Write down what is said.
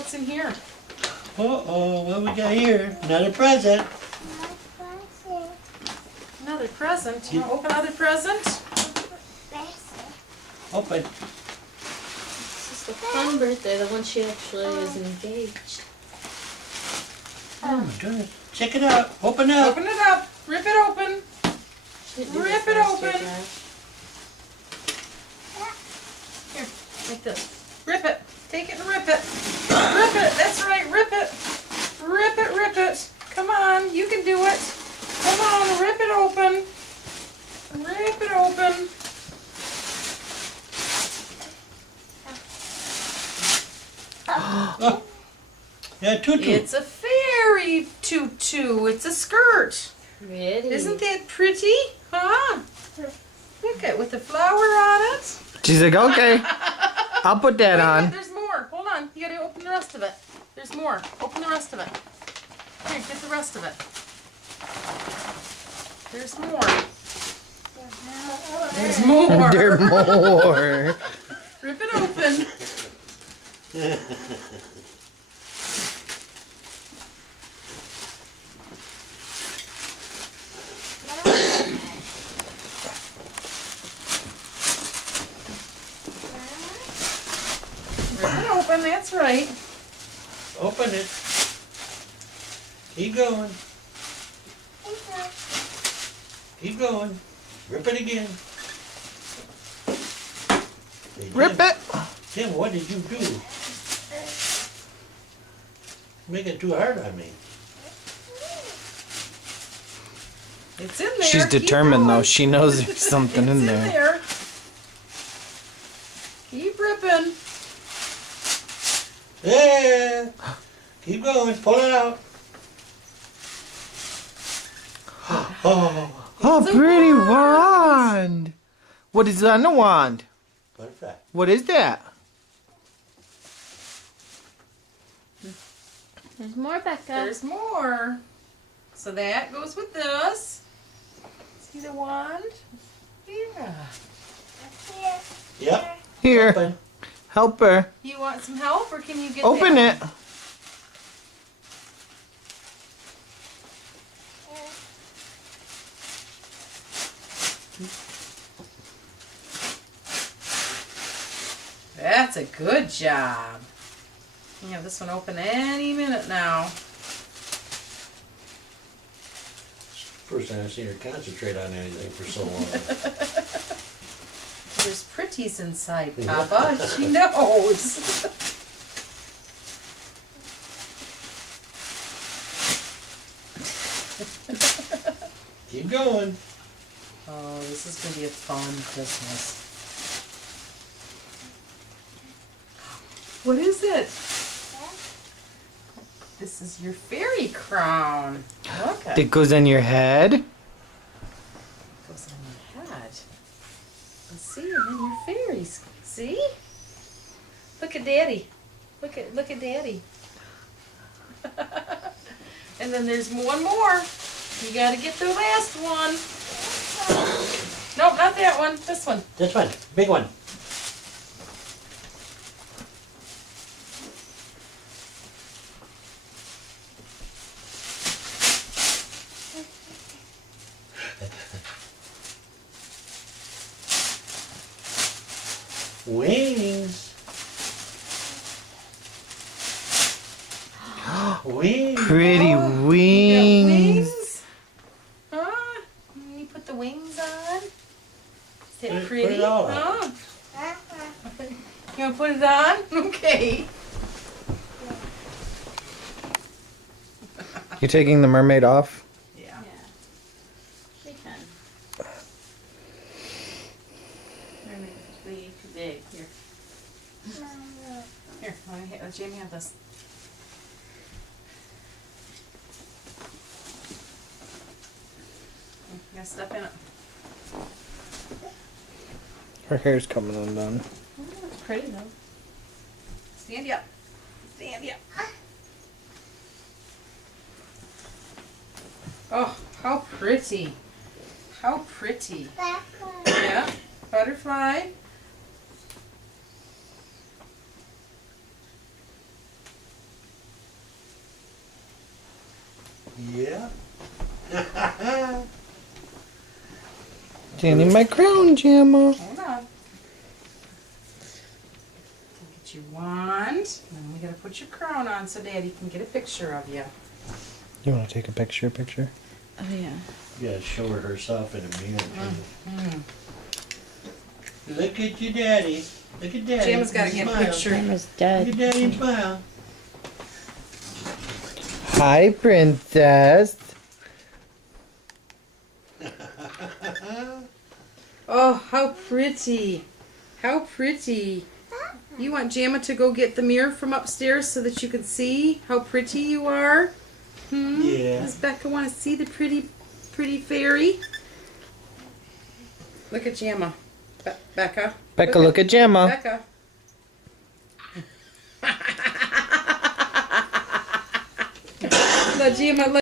what's in here. Uh-oh, what we got here? Another present. Another present. You want to open another present? Open. This is the fun birthday, the one she actually is engaged. Oh my goodness. Check it out. Open up. Open it up. Rip it open. She didn't do Rip this it last year, open. Dad. Here, like this. Rip it. Take it and rip it. Rip it. That's right. Rip it. Rip it. Rip it. Come on. You can do it. Come on. Rip it open. Rip it open. Oh. Yeah, tutu. It's a fairy tutu. It's a skirt. Pretty. Isn't that pretty? Huh? Look at with the flower on it. She's like, okay, I'll put that Wait a minute, on. there's more. Hold on. You gotta open the rest of it. There's more. Open the rest of it. Here, get the rest of it. There's more. There's more. There's more. Rip it open. Rip it open. That's right. Open it. Keep going. Keep going. Rip it again. Hey, Rip Tim, it. Tim, what did you do? Make it too hard on me. It's in there. She's Keep determined though. going. She knows there's something It's in there. Keep ripping. Yeah. Keep going. Pull it out. Oh. Oh, It's a pretty wand. wand. What is on the wand? Butterfly. What is that? There's more, Becca. There's more. So that goes with this. See the wand? Yeah. Yep. Here, Open. help her. You want some help, or can you get Open that? it. That's a good job. You have this one open any minute now. First time I've seen her concentrate on anything for so long. There's pretties inside, Papa. She knows. Keep going. Oh, this is going to be a fun Christmas. What is it? This is your fairy crown. Look at it. It goes on your head. Goes on your head. Let's see, and then your fairies. See? Look at Daddy. Look at Daddy. And then there's one more. You gotta get the last one. Nope, not that one. This one. This one. Big one. Wings. Wings. Pretty Oh, you got wings. wings? Huh? You put the wings on? Is that Put it pretty? all on. Huh? You wanna put it on? Okay. You taking the mermaid off? Yeah. Yeah. She can. It's way too big. Here. Here, let Jamie have this. You gotta step in it. Her hair's coming undone. Oh, it's pretty though. Stand you up. Stand you up. Oh, how pretty. How pretty. Yeah, butterfly. Yeah. Danny, my crown, Gemma. Hold on. Get your wand. And then we gotta put your crown on so Daddy can get a picture of you. You want to take a picture? Oh yeah. You gotta show her herself in a mirror. Mm. Look at your daddy. Look at daddy. Gemma's gotta get a Smile. picture. Grandma's Look dead. at daddy and smile. Hi, princess. Oh, how pretty. How pretty. You want Gemma to go get the mirror from upstairs so that you can see how pretty you are? Yeah. Does Becca want to see the pretty fairy? Look at Gemma. Becca. Becca, look at Gemma. Becca. Let Gemma.